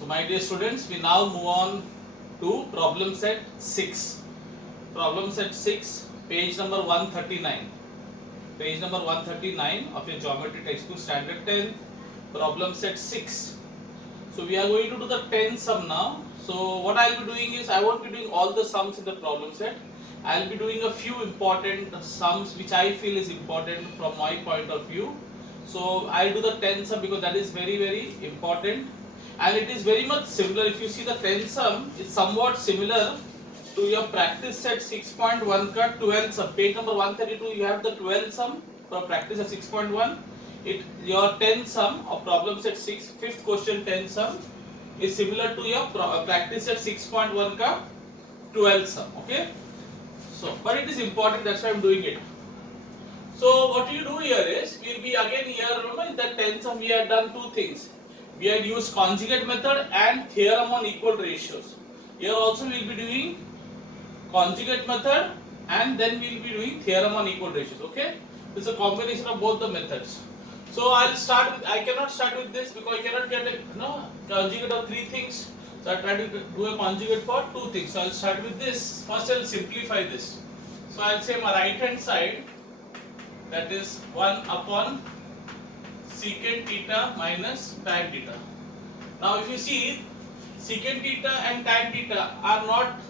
So my dear students, we now move on to problem set 6. Problem set 6, page number 139. Page number 139 of your geometry textbook standard 10, problem set 6. So we are going to do the 10 sum now. So what I will be doing is, I won't be doing all the sums in the problem set. I will be doing a few important sums which I feel is important from my point of view. So I'll do the 10 sum because that is very important, and it is very much similar. If you see the 10 sum, it's somewhat similar to your practice set 6.1 ka 12 sum. Page number 132, you have the 12 sum for practice at 6.1. Your 10 sum of problem set 6, fifth question 10 sum is similar to your practice set 6.1 ka 12 sum. Okay, so but it is important, that's why I'm doing it. So what you do here is, we'll be again here, remember in that 10 sum we had done two things. We had used conjugate method and theorem on equal ratios. Here also we will be doing conjugate method and then we will be doing theorem on equal ratios. Okay, it's a combination of both the methods. So I'll start with, I cannot start with this because I cannot get a conjugate of three things. So I try to do a conjugate for two things. So I'll start with this. First I'll simplify this. So I'll say my right hand side, that is 1 upon secant theta minus tan theta. Now if you see, secant theta and tan theta are not,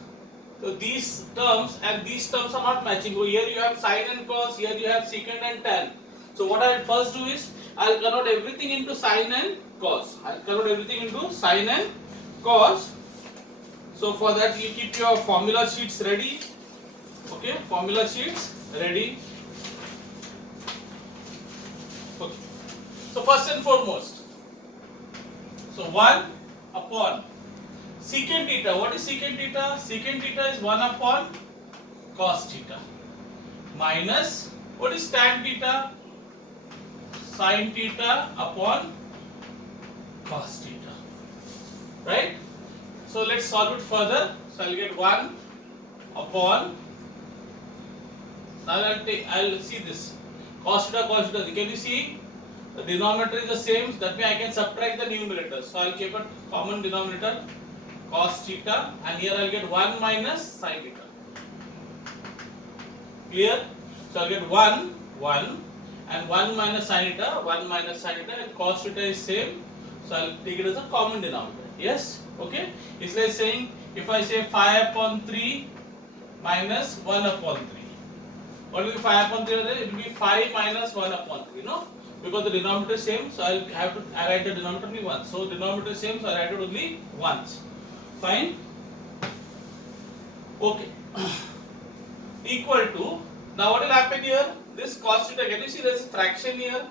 so these terms and these terms are not matching. So here you have sine and cos, here you have secant and tan. So what I'll first do is, I'll convert everything into sine and cos. I'll convert everything into sine and cos. So for that you keep your formula sheets ready. Okay, formula sheets ready. Okay. So first and foremost, so 1 upon secant theta. What is secant theta? Secant theta is 1 upon cos theta minus, what is tan theta? Sin theta upon cos theta. Right? So let's solve it further. So I'll get 1 upon, now I'll see this cos theta. Can you see the denominator is the same? That means I can subtract the numerator. So I'll keep a common denominator, cos theta, and here I'll get 1 minus sin theta. Clear? So I'll get 1 and 1 minus sin theta, 1 minus sin theta, and cos theta is same. So I'll take it as a common denominator. Yes? Okay? It's like saying, if I say 5 upon 3 minus 1 upon 3. What will be 5 upon 3? It will be 5 minus 1 upon 3. No? Because the denominator is same, so I'll have to write the denominator only once. So denominator is same, so I write it only once. Fine? Okay. Equal to, now what will happen here? This cos theta, can you see there is a fraction here?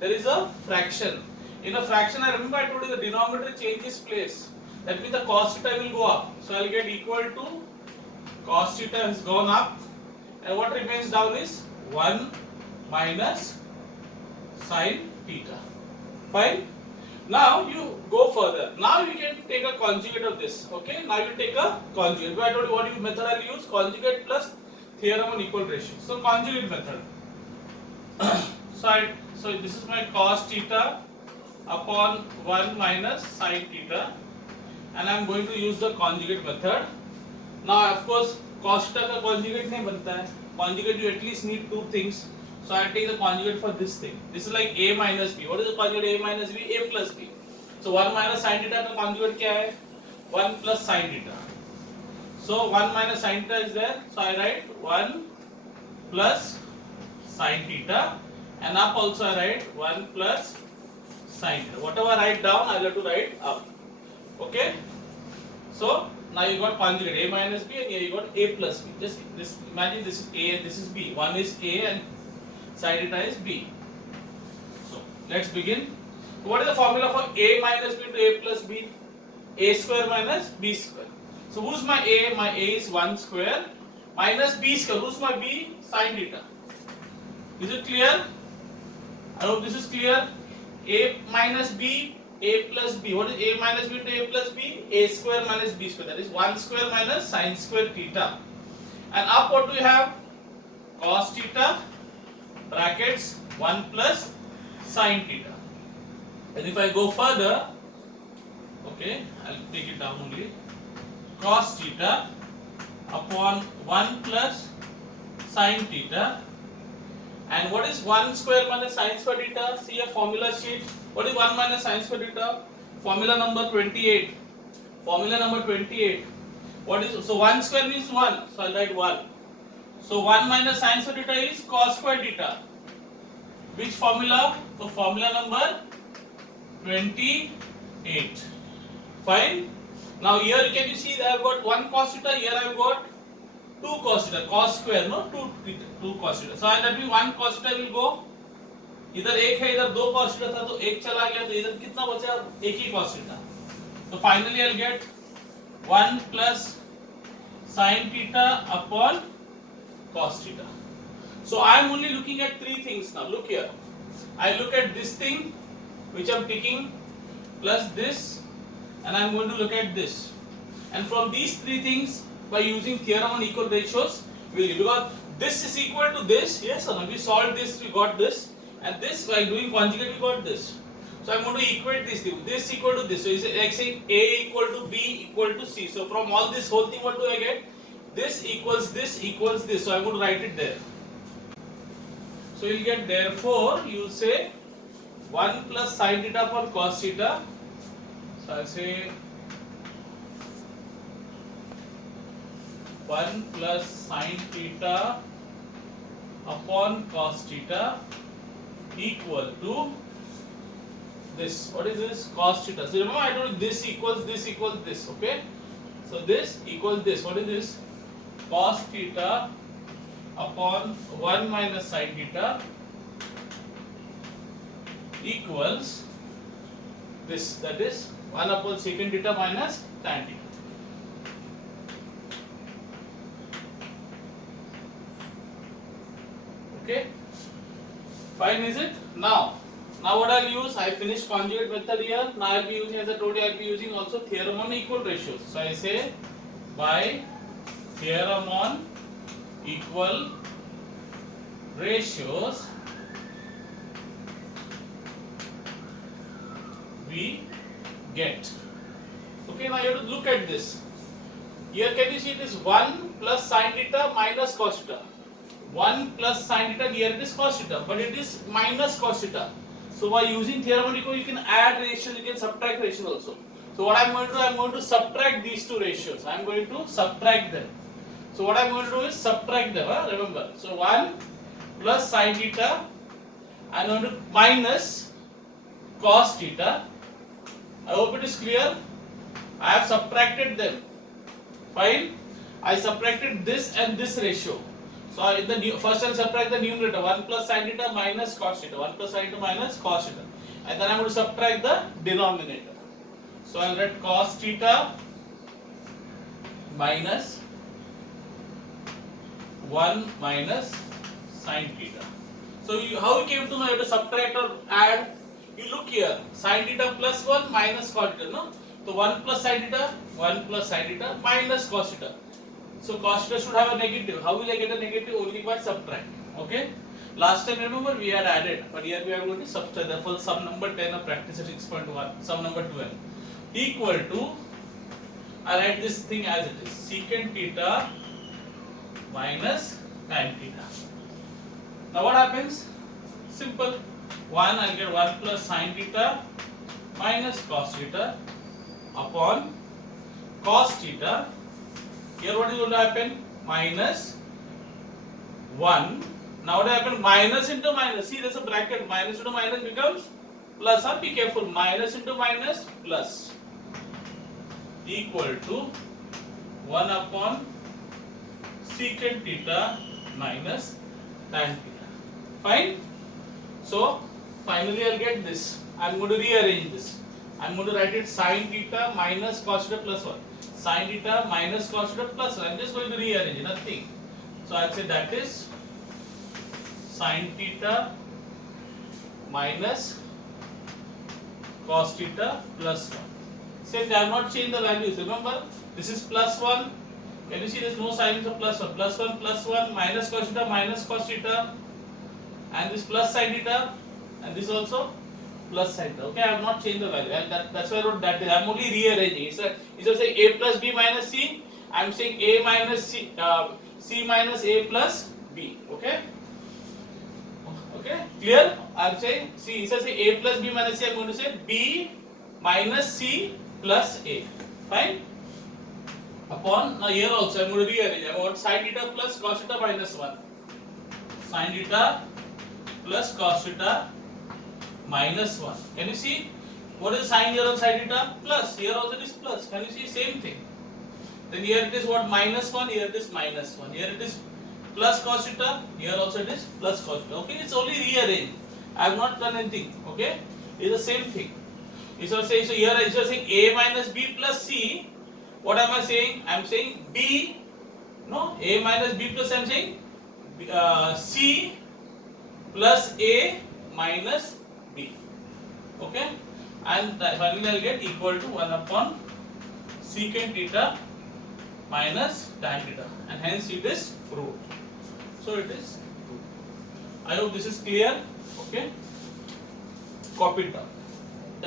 There is a fraction. In a fraction, I remember I told you the denominator changes place. That means the cos theta will go up. So I'll get equal to, cos theta has gone up, and what remains down is 1 minus sin theta. Fine? Now you go further. Now you can take a conjugate of this. Okay? Now you take a conjugate. I told you what method I'll use, conjugate plus theorem on equal ratio. So conjugate method. So this is my cos theta upon 1 minus sin theta, and I am going to use the conjugate method. Now of course cos theta का conjugate नहीं बनता है. Conjugate you at least need two things. So I take the conjugate for this thing. This is like a minus b. What is the conjugate a minus b? A plus b. So 1 minus sin theta का conjugate क्या है? 1 plus sin theta. So 1 minus sin theta is there. So I write 1 plus sin theta, and up also I write 1 plus sin theta. Whatever I write down, I will have to write up. Okay? So now you got conjugate a minus b, and here you got a plus b. Just imagine this is a and this is b. One is a and sin theta is b. So let's begin. What is the formula for a minus b to a plus b? A square minus b square. So who's my a? My a is 1 square minus b square. Who's my b? Sin theta. Is it clear? I hope this is clear. A minus b, a plus b. What is a minus b to a plus b? A square minus b square. That is 1 square minus sin square theta. And up what do you have? Cos theta brackets 1 plus sin theta. And if I go further, Okay, I'll take it down only. Cos theta upon 1 plus sin theta. And what is 1 square minus sin square theta? See a formula sheet. What is 1 minus sin square theta? Formula number 28. Formula number 28. What is, so 1 square means 1. So I'll write 1. So 1 minus sin square theta is cos square theta. Which formula? So formula number 28. Fine. Now here can you see that I have got 1 cos theta, here I have got 2 cos theta, cos square, no, 2 cos theta. So that means 1 cos theta will go, इधर एक है, इधर 2 cos theta था, तो एक चला गया, तो इधर कितना बचा? एक ही cos theta. So finally I'll get 1 plus sin theta upon cos theta. So I am only looking at 3 things now. Look here. I look at this thing which I am taking plus this, and I am going to look at this. And from these 3 things, by using theorem on equal ratios, we will, because this is equal to this. Yes or no? We solved this, we got this, and this by doing conjugate we got this. So I am going to equate this thing. This equal to this. So is it like saying A equal to B equal to C. So from all this whole thing, what do I get? This equals this equals this. So I am going to write it there. So you will get, therefore you will say 1 plus sin theta upon cos theta. So I will say 1 plus sin theta upon cos theta equal to this. What is this? Cos theta. So remember I told you this equals this equals this. Okay. So this equals this. What is this? Cos theta upon 1 minus sin theta equals this. That is 1 upon secant theta minus tan theta. Okay. Fine, is it? Now what I'll use, I finished conjugate method here. Now I'll be using, as I told you, I'll be using also theorem on equal ratios. So I say by theorem on equal ratios we get. Okay, now you have to look at this. Here can you see it is 1 plus sin theta minus cos theta. 1 plus sin theta, here it is cos theta, but it is minus cos theta. So by using theorem on equal, you can add ratios, you can subtract ratios also. So what I am going to do, I am going to subtract these 2 ratios. I am going to subtract them. So what I am going to do is subtract them, remember. So 1 plus sin theta, I am going to minus cos theta. I hope it is clear. I have subtracted them. Fine. I subtracted this and this ratio. So in the first I'll subtract the numerator, 1 plus sin theta minus cos theta, 1 plus sin theta minus cos theta, and then I'm going to subtract the denominator. So I'll write cos theta minus 1 minus sin theta. So how you came to know you have to subtract or add? You look here, sin theta plus 1 minus cos theta, no? So 1 plus sin theta, 1 plus sin theta minus cos theta. So cos theta should have a negative. How will I get a negative? Only by subtract. Okay. Last time remember we had added, but here we are going to subtract. Therefore sum number 10 of practice at 6.1, sum number 12 equal to, I write this thing as it is, secant theta minus tan theta. Now what happens? Simple. 1 I'll get 1 plus sin theta minus cos theta upon cos theta. Here what is going to happen? Minus 1. Now what happen? Minus into minus. See, there's a bracket. Minus into minus becomes plus. Be careful. Minus into minus plus equal to 1 upon secant theta minus tan theta. Fine. So finally I'll get this. I'm going to rearrange this. I'm going to write it sin theta minus cos theta plus 1. Sin theta minus cos theta plus 1. I'm just going to rearrange it, nothing. So I'll say that is sin theta minus cos theta plus 1. Since I have not changed the values, remember this is plus 1. Can you see there is no sign of plus 1? Plus 1 minus cos theta, and this plus sin theta, and this also plus center. Okay, I have not changed the value, and that's why I wrote that. I am only rearranging. Instead of saying a plus b minus c, I am saying a minus c, c minus a plus b. Okay. Okay, clear? I am saying, see, instead of saying a plus b minus c, I am going to say b minus c plus a. Fine. Upon now here also I am going to rearrange. I want sin theta plus cos theta minus 1. Sin theta plus cos theta minus 1. Can you see? What is sin here on sin theta? Plus. Here also it is plus. Can you see? Same thing. Then here it is what? Minus 1. Here it is minus 1. Here it is plus cos theta. Here also it is plus cos theta. Okay, it's only rearranged. I have not done anything. Okay, it's the same thing. Instead of saying, so here instead of saying a minus b plus c, what am I saying? I am saying b. No, a minus b plus I am saying c plus a minus b. Okay, and finally I will get equal to 1 upon secant theta minus tan theta, and hence it is proved. So it is proved. I hope this is clear. Okay, copy it down.